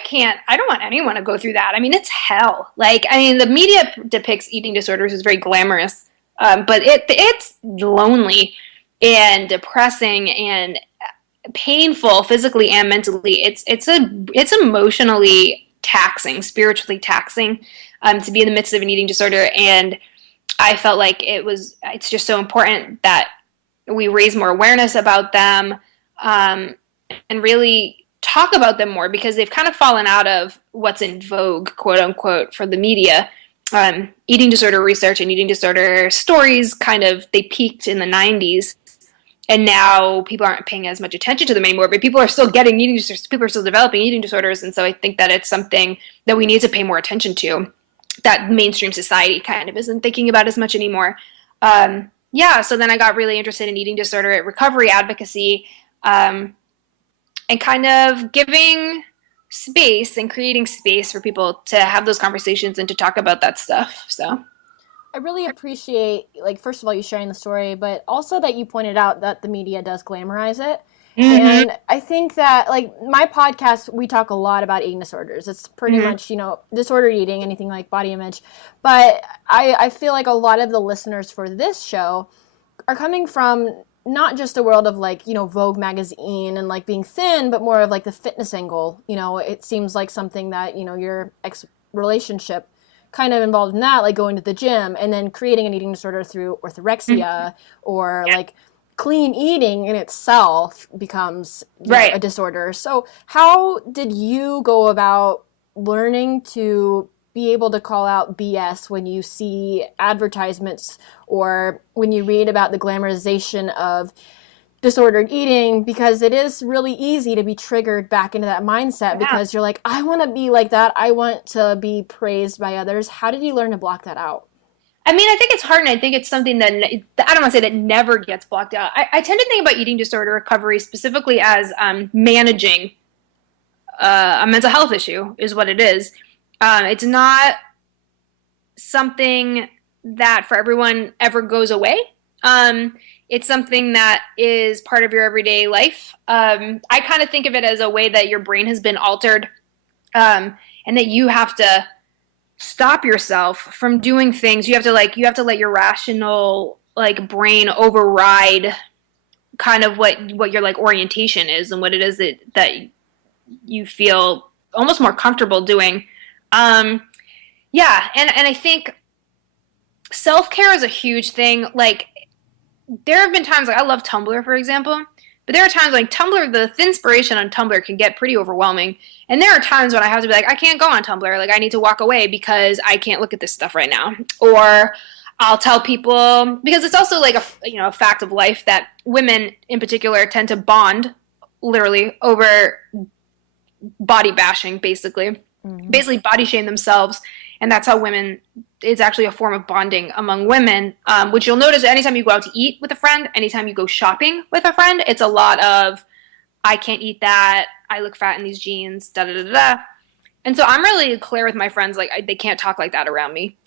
don't want anyone to go through that. I mean, it's hell. Like, I mean, the media depicts eating disorders as very glamorous, but it's lonely and depressing and painful physically and mentally. It's emotionally taxing, spiritually taxing, to be in the midst of an eating disorder. And I felt like it's just so important that we raise more awareness about them, and really talk about them more, because they've kind of fallen out of what's in vogue, quote unquote, for the media. Eating disorder research and eating disorder stories they peaked in the 90s. And now people aren't paying as much attention to them anymore, but people are still getting eating disorders. People are still developing eating disorders. And so I think that it's something that we need to pay more attention to, that mainstream society kind of isn't thinking about as much anymore. So then I got really interested in eating disorder recovery advocacy, and kind of giving space and creating space for people to have those conversations and to talk about that stuff. So I really appreciate, like, first of all, you sharing the story, but also that you pointed out that the media does glamorize it. Mm-hmm. And I think that, like, my podcast, we talk a lot about eating disorders. It's pretty much, disordered eating, anything like body image. But I feel like a lot of the listeners for this show are coming from not just a world of, like, Vogue magazine and, like, being thin, but more of, like, the fitness angle. It seems like something that, your ex-relationship kind of involved in that, like going to the gym and then creating an eating disorder through orthorexia or like clean eating in itself becomes a disorder. So how did you go about learning to be able to call out BS when you see advertisements or when you read about the glamorization of disordered eating? Because it is really easy to be triggered back into that mindset because you're like, I want to be like that. I want to be praised by others. How did you learn to block that out? I mean, I think it's hard, and I think it's something that, I don't want to say that never gets blocked out. I tend to think about eating disorder recovery specifically as managing a mental health issue is what it is. It's not something that for everyone ever goes away. It's something that is part of your everyday life. I kind of think of it as a way that your brain has been altered, and that you have to stop yourself from doing things. You have to let your rational brain override kind of what your orientation is and what it is that you feel almost more comfortable doing. And I think self-care is a huge thing. There have been times, I love Tumblr, for example, but there are times Tumblr, the inspiration on Tumblr can get pretty overwhelming. And there are times when I have to be I can't go on Tumblr. I need to walk away because I can't look at this stuff right now. Or I'll tell people, because it's also a fact of life that women in particular tend to bond literally over body bashing, basically. Mm-hmm. Basically body shame themselves. And that's how it's actually a form of bonding among women, which you'll notice anytime you go out to eat with a friend, anytime you go shopping with a friend, it's a lot of, I can't eat that, I look fat in these jeans, da-da-da-da. And so I'm really clear with my friends, they can't talk like that around me,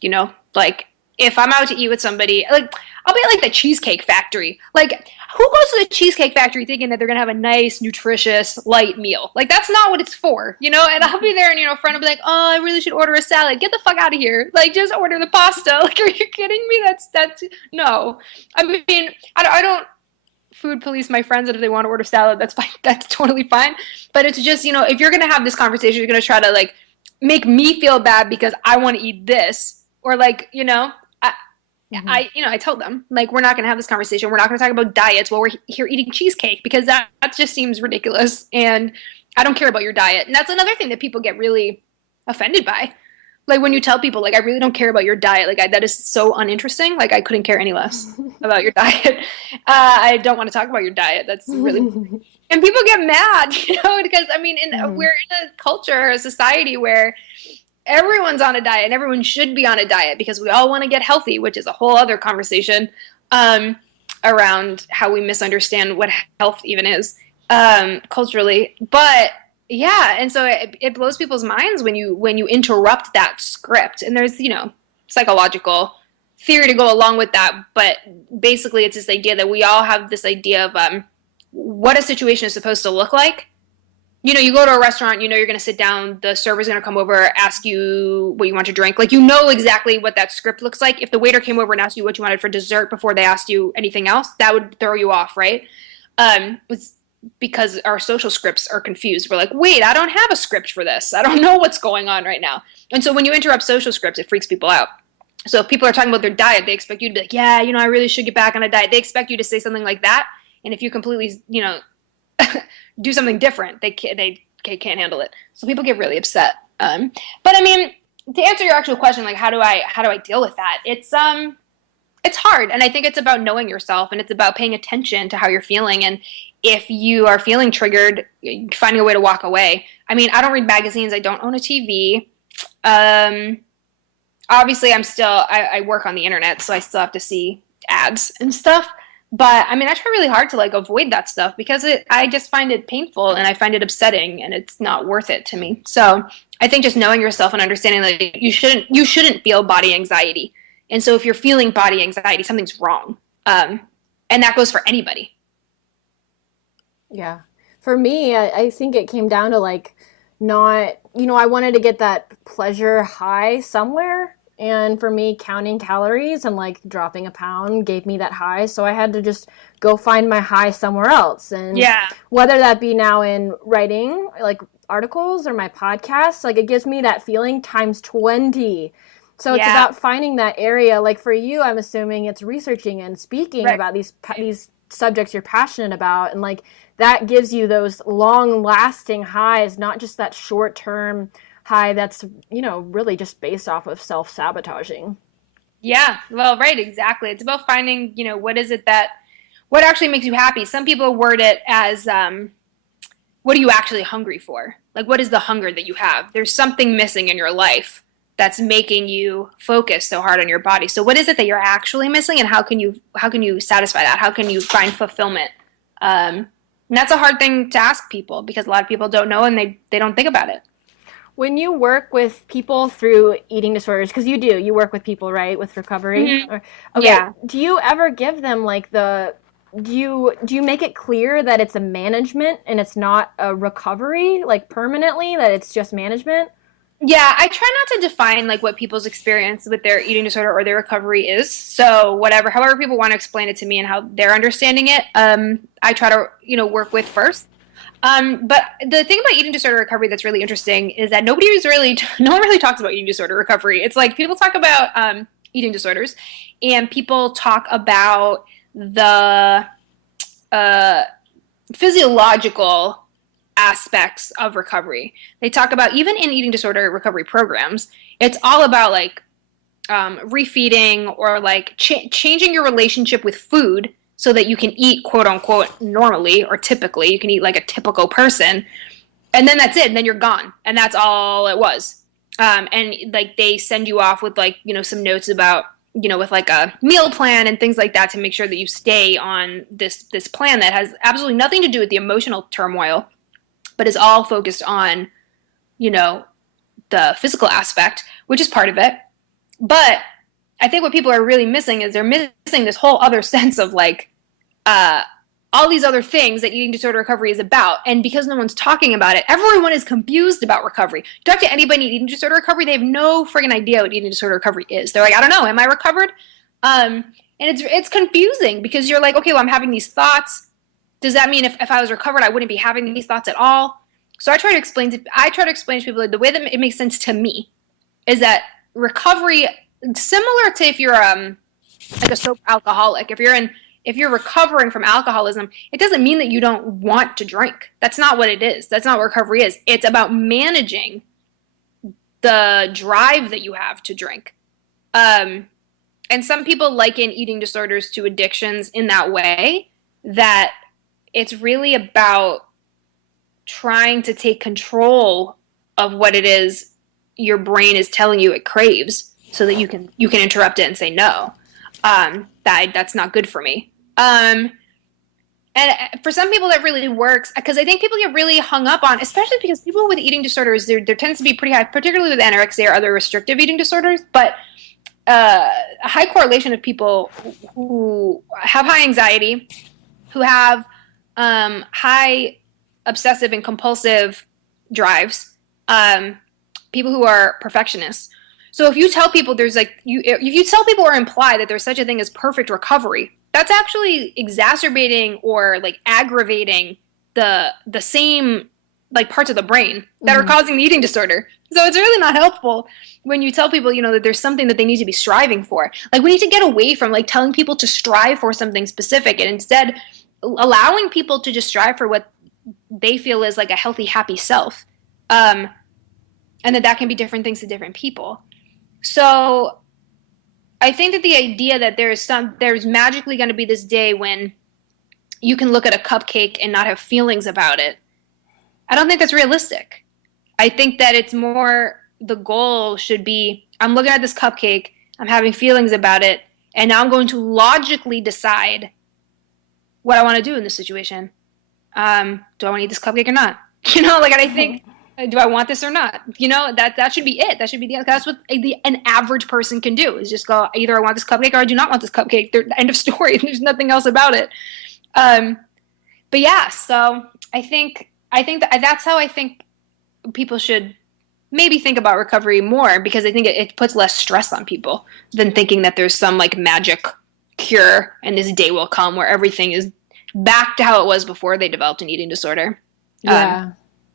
if I'm out to eat with somebody, I'll be at the Cheesecake Factory. Who goes to the Cheesecake Factory thinking that they're going to have a nice, nutritious, light meal? That's not what it's for, And I'll be there and, a friend will be like, oh, I really should order a salad. Get the fuck out of here. Just order the pasta. Are you kidding me? That's, no. I mean, I don't food police my friends, and if they want to order salad, that's fine. That's totally fine. But it's just, if you're going to have this conversation, you're going to try to, make me feel bad because I want to eat this. Or, I told them, like, we're not going to have this conversation. We're not going to talk about diets while we're here eating cheesecake, because that just seems ridiculous. And I don't care about your diet. And that's another thing that people get really offended by. Like, when you tell people, like, I really don't care about your diet, like, that is so uninteresting. Like, I couldn't care any less about your diet. I don't want to talk about your diet. That's really, and people get mad, because, I mean, we're in a culture, a society where everyone's on a diet, and everyone should be on a diet because we all want to get healthy, which is a whole other conversation around how we misunderstand what health even is culturally. But yeah, and so it blows people's minds when you interrupt that script. And there's, psychological theory to go along with that. But basically, it's this idea that we all have this idea of what a situation is supposed to look like. You go to a restaurant, you're going to sit down, the server's going to come over, ask you what you want to drink. Like, exactly what that script looks like. If the waiter came over and asked you what you wanted for dessert before they asked you anything else, that would throw you off, right? It's because our social scripts are confused. We're like, wait, I don't have a script for this. I don't know what's going on right now. And so when you interrupt social scripts, it freaks people out. So if people are talking about their diet, they expect you to be like, yeah, I really should get back on a diet. They expect you to say something like that. And if you completely, do something different, they can't handle it. So people get really upset. But I mean, to answer your actual question, like, how do I deal with that? It's hard. And I think it's about knowing yourself, and it's about paying attention to how you're feeling. And if you are feeling triggered, finding a way to walk away. I mean, I don't read magazines. I don't own a TV. Obviously I work on the internet, so I still have to see ads and stuff. But I mean, I try really hard to like avoid that stuff because I just find it painful and I find it upsetting, and it's not worth it to me. So I think just knowing yourself and understanding that you shouldn't feel body anxiety. And so if you're feeling body anxiety, something's wrong. And that goes for anybody. Yeah. For me, I think it came down to like not, I wanted to get that pleasure high somewhere. And for me, counting calories and like dropping a pound gave me that high. So I had to just go find my high somewhere else. And whether that be now in writing like articles or my podcasts, like it gives me that feeling times 20. So it's about finding that area. Like for you, I'm assuming it's researching and speaking about these subjects you're passionate about. And like that gives you those long lasting highs, not just that short term high that's, really just based off of self-sabotaging. Yeah, well, right, exactly. It's about finding, what actually makes you happy. Some people word it as, what are you actually hungry for? Like, what is the hunger that you have? There's something missing in your life that's making you focus so hard on your body. So what is it that you're actually missing, and how can you satisfy that? How can you find fulfillment? And that's a hard thing to ask people because a lot of people don't know and they don't think about it. When you work with people through eating disorders, because you work with people, right, with recovery? Mm-hmm. Yeah. Do you ever give them like do you make it clear that it's a management and it's not a recovery, like permanently, that it's just management? Yeah, I try not to define like what people's experience with their eating disorder or their recovery is. So however people want to explain it to me and how they're understanding it, I try to, work with first. But the thing about eating disorder recovery that's really interesting is that no one really talks about eating disorder recovery. It's like people talk about eating disorders, and people talk about the physiological aspects of recovery. They talk about, even in eating disorder recovery programs, it's all about like refeeding or like changing your relationship with food so that you can eat quote unquote normally or typically. You can eat like a typical person, and then that's it. And then you're gone, and that's all it was. And like they send you off with like some notes about with like a meal plan and things like that to make sure that you stay on this plan that has absolutely nothing to do with the emotional turmoil, but is all focused on, the physical aspect, which is part of it. But I think what people are really missing is they're missing this whole other sense of like all these other things that eating disorder recovery is about. And because no one's talking about it, everyone is confused about recovery. You talk to anybody in eating disorder recovery, they have no friggin' idea what eating disorder recovery is. They're like, I don't know, am I recovered? And it's confusing because you're like, okay, well, I'm having these thoughts. Does that mean if I was recovered, I wouldn't be having these thoughts at all? So I try to explain to people the way that it makes sense to me is that recovery, similar to if you're like a sober alcoholic. If you're recovering from alcoholism, it doesn't mean that you don't want to drink. That's not what it is. That's not what recovery is. It's about managing the drive that you have to drink. And some people liken eating disorders to addictions in that way, that it's really about trying to take control of what it is your brain is telling you it craves, so that you can interrupt it and say no. That's not good for me. And for some people that really works, because I think people get really hung up on, especially because people with eating disorders, there tends to be pretty high, particularly with anorexia or other restrictive eating disorders, but a high correlation of people who have high anxiety, who have high obsessive and compulsive drives, people who are perfectionists. So if you tell people if you tell people or imply that there's such a thing as perfect recovery, that's actually exacerbating or like aggravating the same like parts of the brain that are causing the eating disorder. So it's really not helpful when you tell people, that there's something that they need to be striving for. Like, we need to get away from like telling people to strive for something specific, and instead allowing people to just strive for what they feel is like a healthy, happy self. And that can be different things to different people. So I think that the idea that there's magically going to be this day when you can look at a cupcake and not have feelings about it, I don't think that's realistic. I think that it's more, the goal should be, I'm looking at this cupcake, I'm having feelings about it, and now I'm going to logically decide what I want to do in this situation. Do I want to eat this cupcake or not? And I think, do I want this or not? That should be it. That should be that's what an average person can do, is just go, either I want this cupcake or I do not want this cupcake. End of story. There's nothing else about it. But yeah, so I think that's how I think people should maybe think about recovery more, because I think it puts less stress on people than thinking that there's some like magic cure and this day will come where everything is back to how it was before they developed an eating disorder. Yeah.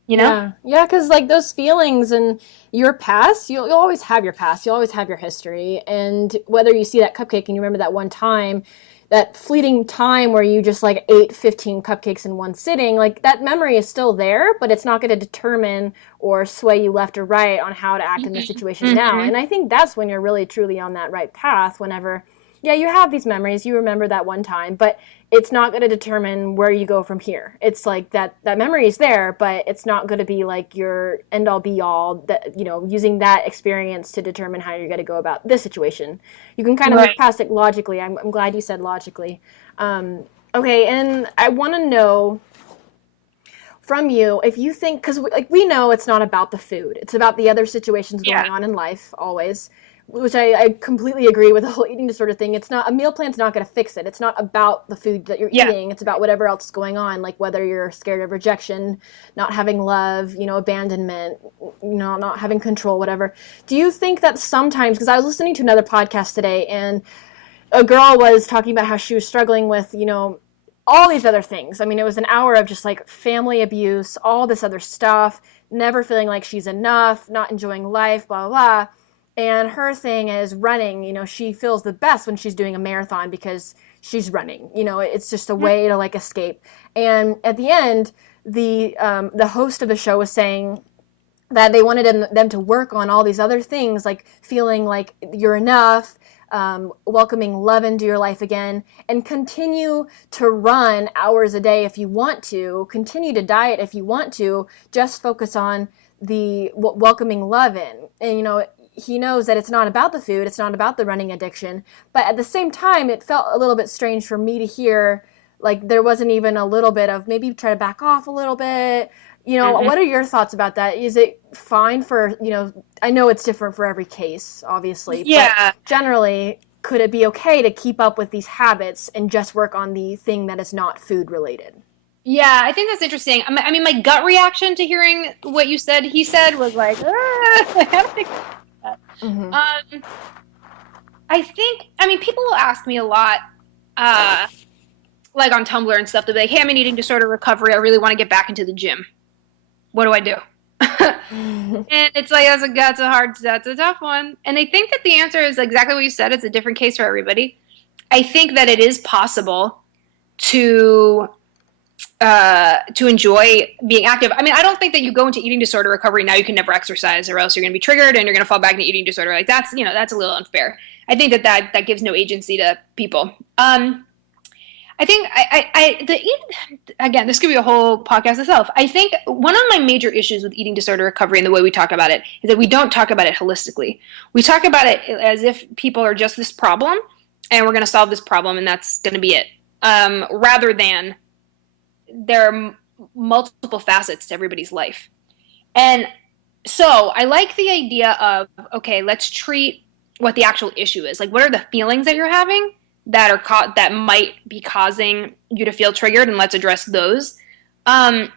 Yeah, because like those feelings and your past, you'll always have your past, you'll always have your history, and whether you see that cupcake and you remember that one time, that fleeting time where you just like ate 15 cupcakes in one sitting, like that memory is still there, but it's not going to determine or sway you left or right on how to act in the situation now. And I think that's when you're really truly on that right path, whenever, you have these memories, you remember that one time, but it's not going to determine where you go from here. It's like that memory is there, but it's not going to be like your end all be all, that, using that experience to determine how you're going to go about this situation. You can kind of look past it logically. I'm glad you said logically. Okay, and I want to know from you if you think, because we know it's not about the food. It's about the other situations going on in life always. Which I completely agree with the whole eating disorder thing. It's not, a meal plan's not going to fix it. It's not about the food that you're eating. It's about whatever else is going on, like whether you're scared of rejection, not having love, abandonment, not having control, whatever. Do you think that sometimes, because I was listening to another podcast today, and a girl was talking about how she was struggling with, all these other things. I mean, it was an hour of just like family abuse, all this other stuff, never feeling like she's enough, not enjoying life, blah, blah, blah. And her thing is running. She feels the best when she's doing a marathon because she's running. It's just a way to like escape. And at the end, the host of the show was saying that they wanted them to work on all these other things, like feeling like you're enough, welcoming love into your life again, and continue to run hours a day if you want to, continue to diet if you want to, just focus on the welcoming love in. And, he knows that it's not about the food, it's not about the running addiction, but at the same time, it felt a little bit strange for me to hear, like, there wasn't even a little bit of maybe try to back off a little bit. What are your thoughts about that? Is it fine for, I know it's different for every case, obviously, but generally, could it be okay to keep up with these habits and just work on the thing that is not food related? Yeah, I think that's interesting. I mean, my gut reaction to hearing what he said was like, I don't think that. I think, people will ask me a lot, like on Tumblr and stuff, they'll be like, hey, I'm in eating disorder recovery, I really want to get back into the gym. What do I do? And it's like, that's a tough one. And they think that the answer is exactly what you said, it's a different case for everybody. I think that it is possible to enjoy being active. I mean, I don't think that you go into eating disorder recovery now you can never exercise or else you're going to be triggered and you're going to fall back into eating disorder. Like that's, that's a little unfair. I think that gives no agency to people. I think again, this could be a whole podcast itself. I think one of my major issues with eating disorder recovery and the way we talk about it is that we don't talk about it holistically. We talk about it as if people are just this problem and we're going to solve this problem and that's going to be it. Rather than there are multiple facets to everybody's life. And so I like the idea of, okay, let's treat what the actual issue is. Like, what are the feelings that you're having that might be causing you to feel triggered, and let's address those. But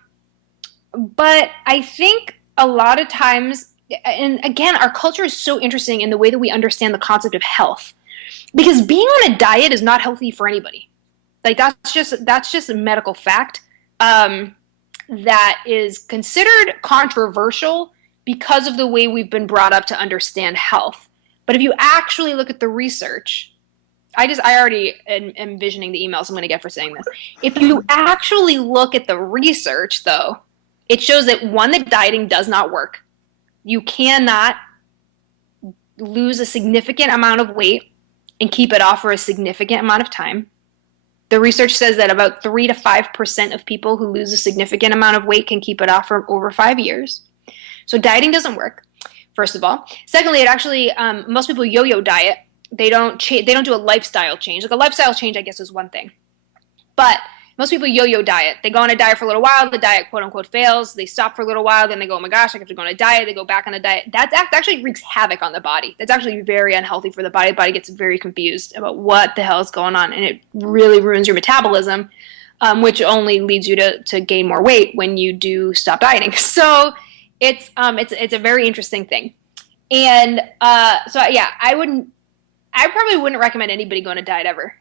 I think a lot of times, and again, our culture is so interesting in the way that we understand the concept of health, because being on a diet is not healthy for anybody. Like that's just a medical fact that is considered controversial because of the way we've been brought up to understand health. But if you actually look at the research, I already am envisioning the emails I'm going to get for saying this. If you actually look at the research, though, it shows that, one, that dieting does not work. You cannot lose a significant amount of weight and keep it off for a significant amount of time. The research says that about 3 to 5% of people who lose a significant amount of weight can keep it off for over 5 years. So dieting doesn't work, first of all. Secondly, it actually, most people yo-yo diet. They don't do a lifestyle change. Like a lifestyle change, I guess, is one thing. But most people yo-yo diet. They go on a diet for a little while. The diet, quote unquote, fails. They stop for a little while. Then they go, oh my gosh, I have to go on a diet. They go back on a diet. That actually wreaks havoc on the body. That's actually very unhealthy for the body. The body gets very confused about what the hell is going on. And it really ruins your metabolism, which only leads you to gain more weight when you do stop dieting. So it's a very interesting thing. And so yeah, I probably wouldn't recommend anybody go on a diet ever.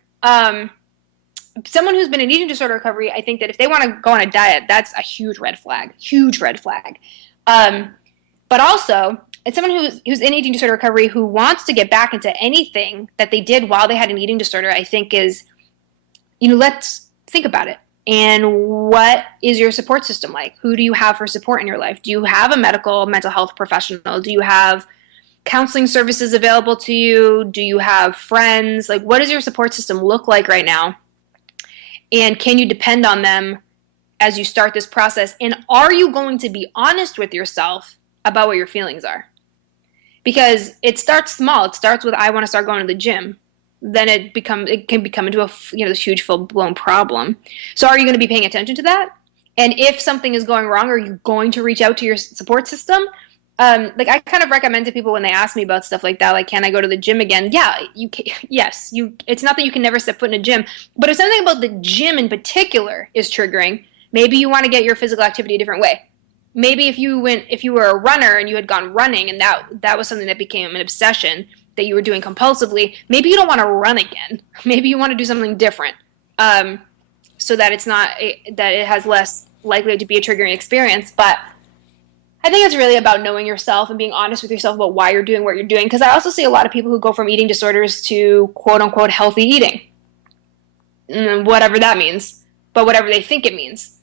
Someone who's been in eating disorder recovery, I think that if they want to go on a diet, that's a huge red flag. Huge red flag. But also, it's someone who's in eating disorder recovery who wants to get back into anything that they did while they had an eating disorder, I think is, let's think about it. And what is your support system like? Who do you have for support in your life? Do you have a mental health professional? Do you have counseling services available to you? Do you have friends? Like, what does your support system look like right now? And can you depend on them as you start this process? And are you going to be honest with yourself about what your feelings are? Because it starts small. It starts with, I want to start going to the gym. Then it can become into a this huge full-blown problem. So are you going to be paying attention to that? And if something is going wrong, are you going to reach out to your support system? Like I kind of recommend to people when they ask me about stuff like that, like, can I go to the gym again? Yeah, you can. Yes, it's not that you can never step foot in a gym, but if something about the gym in particular is triggering, maybe you want to get your physical activity a different way. Maybe if you were a runner and you had gone running and that was something that became an obsession that you were doing compulsively, maybe you don't want to run again. Maybe you want to do something different, so that that it has less likely to be a triggering experience. But I think it's really about knowing yourself and being honest with yourself about why you're doing what you're doing. Because I also see a lot of people who go from eating disorders to quote unquote healthy eating, whatever that means, but whatever they think it means.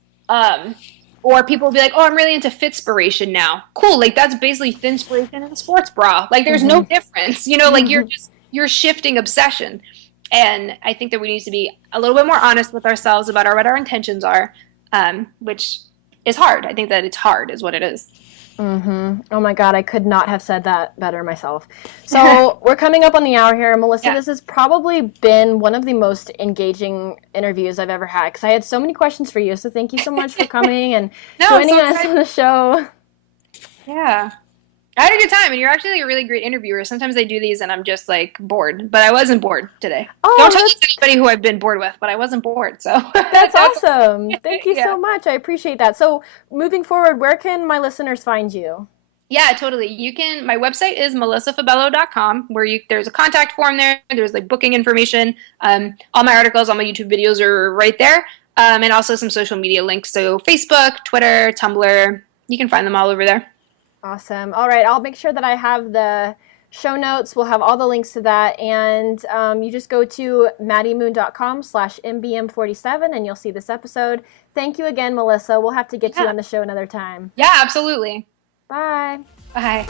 Or people will be like, oh, I'm really into Fitspiration now. Cool, like that's basically Thinspiration in a sports bra. Like there's no difference, like you're shifting obsession. And I think that we need to be a little bit more honest with ourselves about what our intentions are, which is hard. I think that it's hard is what it is. Mm-hmm. Oh my God, I could not have said that better myself. So we're coming up on the hour here. Melissa, This has probably been one of the most engaging interviews I've ever had because I had so many questions for you. So thank you so much for coming and joining us on the show. Yeah. I had a good time, and you're actually a really great interviewer. Sometimes I do these, and I'm just, like, bored. But I wasn't bored today. Oh, don't tell this to anybody who I've been bored with, but I wasn't bored, so. That's awesome. Thank you so much. I appreciate that. So, moving forward, where can my listeners find you? Yeah, totally. My website is melissafabello.com, where there's a contact form there. There's, like, booking information. All my articles, all my YouTube videos are right there. And also some social media links. So, Facebook, Twitter, Tumblr. You can find them all over there. Awesome. All right. I'll make sure that I have the show notes. We'll have all the links to that. And you just go to maddiemoon.com/mbm47 and you'll see this episode. Thank you again, Melissa. We'll have to get you on the show another time. Yeah, absolutely. Bye. Bye.